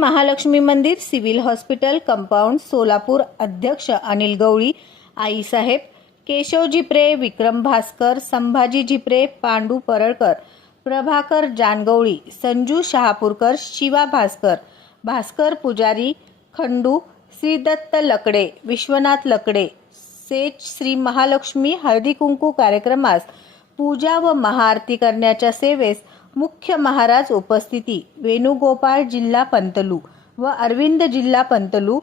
महालक्ष्मी मंदिर civil hospital compound Solapur अध्यक्ष अनिल गवळी आईसाहेब केशव जिप्रे विक्रम भास्कर संभाजी जिप्रे पांडू परळकर प्रभाकर जानगवळी संजू शहापूरकर शिवा भास्कर भास्कर पुजारी खंडू श्रीदत्त लकडे विश्वनाथ लकडे सेच श्री महालक्ष्मी हळदी कुंकू कार्यक्रमास पूजा व महाआरती करण्याच्या सेवेस मुख्य महाराज उपस्थिती वेणुगोपाळ जिल्हा पंतलू व अरविंद जिल्हा पंतलू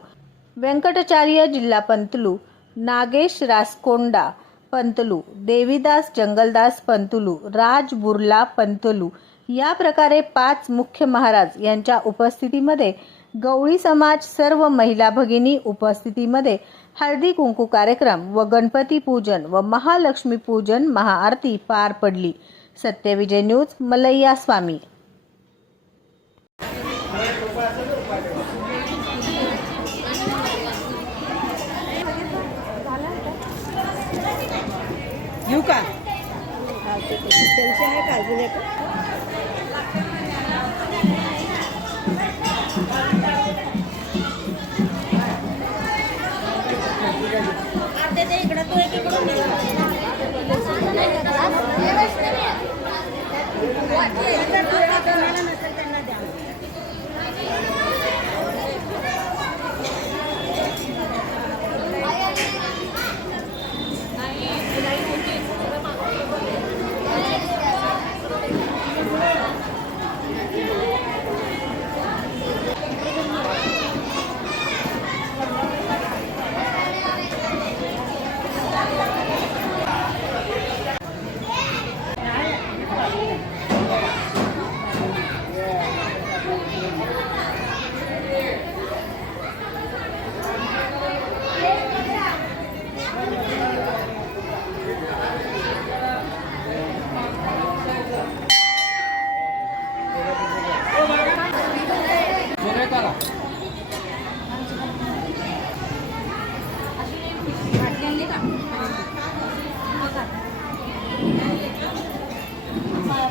व्यंकटाचार्य जिल्हा पंतलू नागेश रासकोंडा पंतलू देवीदास जंगलदास पंतलू राज बुर्ला पंतलू या प्रकारे पाच मुख्य महाराज यांच्या उपस्थितीमध्ये गवळी समाज सर्व महिला भगिनी उपस्थितीमध्ये हळदी कुंकू कार्यक्रम व गणपती पूजन व महालक्ष्मी पूजन महाआरती पार पडली. सत्यविजय न्यूज मलैया स्वामी. येऊ का? आहे का अजून एक?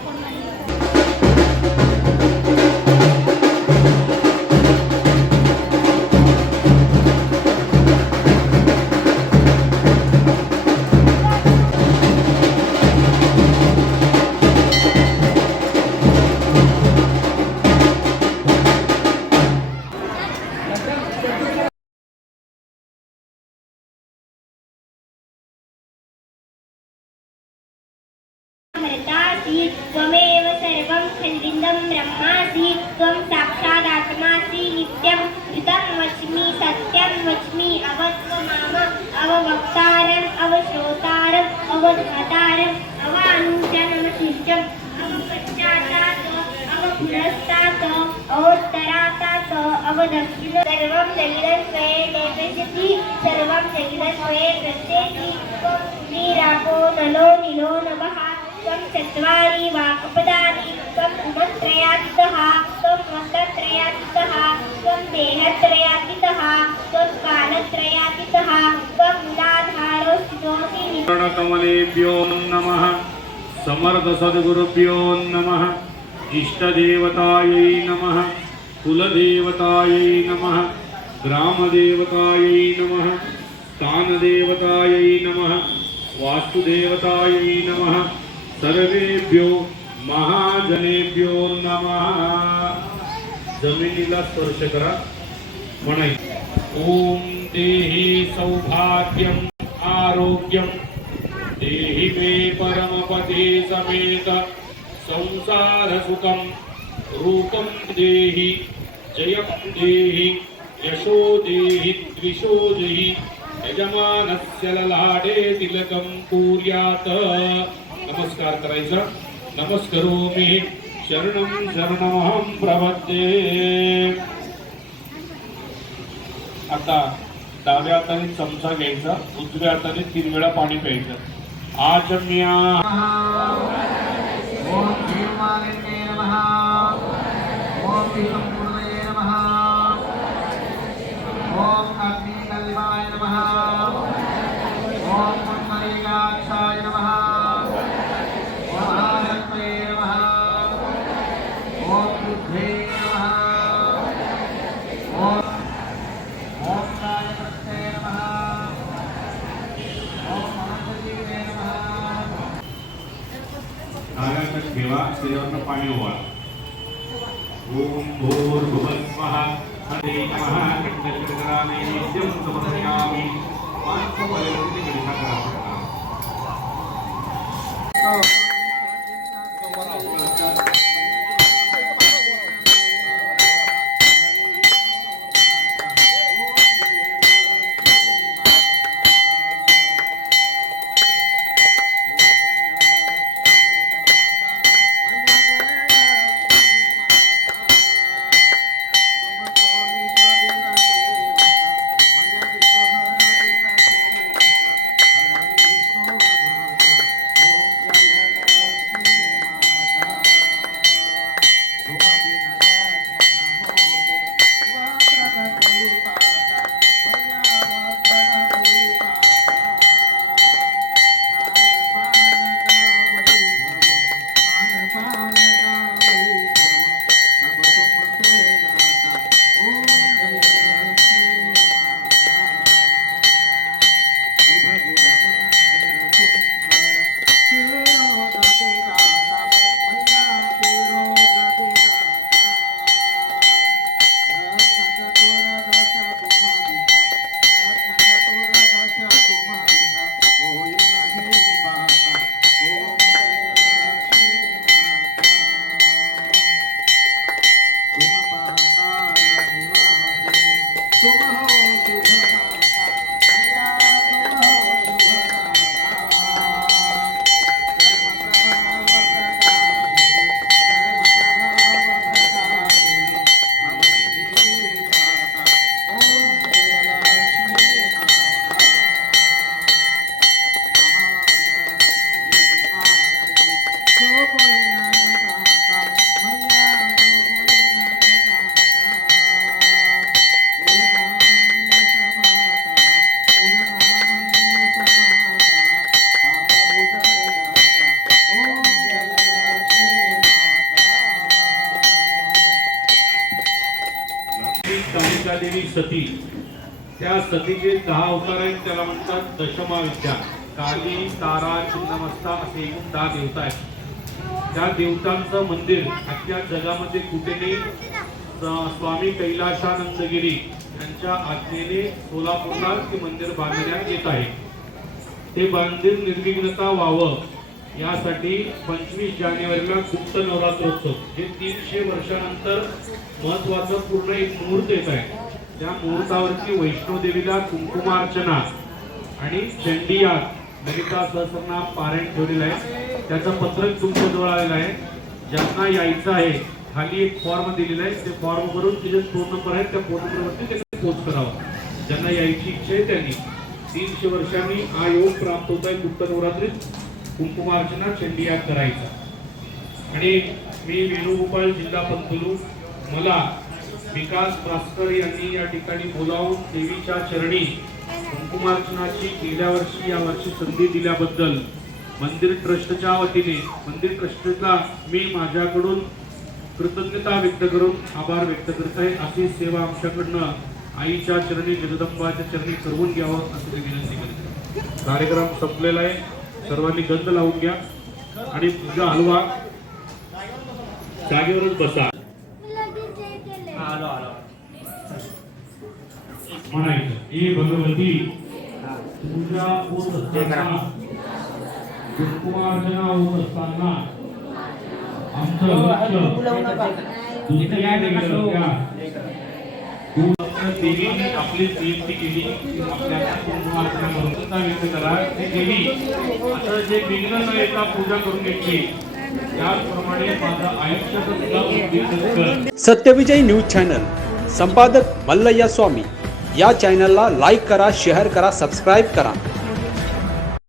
คนมัน खल्विन्दं ब्रह्मासि त्वं साक्षादात्मासि नित्यं युतं वच्मि सत्यं वच्मि अवत्व माम अववक्तारम् अवश्रोतारम् अवधातारम् अवानुजनमशिष्टम् अवपश्चातात् अवपुरस्तात् अवोत्तरातात् अवदक्षिण सर्वं जगिरस्वये नेपश्यति सर्वं जगिरस्वये प्रत्येकि त्वं नीरापो नलो निलो नभः त्वं चत्वारि वाक्पदानि त्वम् गुणत्रयातीतः त्वं मन्दत्रयादितः त्वं देहत्रयादितः त्वं कालत्रयादितः त्वं मूलाधारो नमः समर्थ सद्गुरुभ्यो नमः इष्टदेवतायै नमः कुलदेवतायै नमः ग्रामदेवतायै नमः स्थानदेवतायै नमः वास्तुदेवतायै नमः सर्वेभ्यो महाजनेभ्यो नमः. जमिनीला स्पर्श करा. म्हणायचं ओम देहि सौभाग्यम आरोग्यम देहि मे परमपदे समेत संसार सुखम रूपम देहि जयम देहि यशो देहि द्विषो देहि यजमानस्य ललाटे तिलकं कुर्यात। नमस्कार करायचा. नमस्करोमि. शरणं शरणमहम प्रवते आता डाव्या हाताने चमचा घ्यायचा उजव्या हाताने तीन वेळा पाणी प्यायचं. आचम्या ओम नमः. ओम डाव्या हातात ठेवा त्याच्यावरनं पाणी ओवाळा ओम भूर्भुवस्वः हरे नमः कंठशर्कराने नित्यं समर्पयामि पार्श्वपर्यन्तं गणिता करा देवी सती. त्या सतीचे दहा अवतार आहेत त्याला म्हणतात दशमा विद्या काली तारा चिन्नमस्ता असे एकूण दहा देवता आहेत. त्या देवतांचं मंदिर अख्ख्या जगामध्ये कुठे नाही स्वामी कैलाशानंदगिरी यांच्या आज्ञेने सोलापूरला ते मंदिर बांधण्यात येत आहे. ते मंदिर निर्विघ्नता व्हावं. यासाठी पंचवीस जानेवारीला गुप्त नवरात्रोत्सव जे तीनशे वर्षानंतर महत्वाचं पूर्ण एक मुहूर्त येत आहे. त्या मुहूर्तावरती वैष्णोदेवीला कुंकुमार्चना आणि चंडी ललिता सहस्रनाम पारायण ठेवलेलं आहे. त्याचं पत्रक तुमच्या जवळ आलेलं आहे. ज्यांना यायचं आहे खाली एक फॉर्म दिलेला आहे. ते फॉर्म भरून तिथे फोन नंबर आहे त्या फोन नंबरवरती त्यांनी पोस्ट करावा. ज्यांना यायची इच्छा आहे त्यांनी. तीनशे वर्षांनी हा योग प्राप्त होत आहे गुप्त नवरात्रीत. कुंकुमार्चना चंडिया करायचा. आणि मी वेणुगोपाल जिल्हा पंतलू मला विकास भास्कर यांनी या ठिकाणी बोलावून देवीच्या चरणी कुंकुमार्चनाची गेल्या वर्षी या वर्षी संधी दिल्याबद्दल मंदिर ट्रस्टच्या वतीने मंदिर ट्रस्टला मी माझ्याकडून कृतज्ञता व्यक्त करून आभार व्यक्त करत आहे. अशी सेवा आमच्याकडनं आईच्या चरणी जगदंबाच्या चरणी करवून घ्यावं असं विनंती करते. कार्यक्रम संपलेला आहे. सर्वांनी गंध लावून घ्या आणि तुझा हलवा जागेवरच बसा. म्हणायचं हे भगवती तुझ्या होत असताना कुंकुमार्चना होत असताना आमचं लक्ष दुसरीकडे गेलं देवीने आपली नियुक्ती केली आपल्या कुंकुमार्चना व्यक्त करा. ते देवी आता जे विघ्न न येता पूजा करून घेतली. Satyavijay news channel. संपादक मल्लय्या स्वामी. या चॅनलला लाईक करा शेअर करा सबस्क्राईब करा.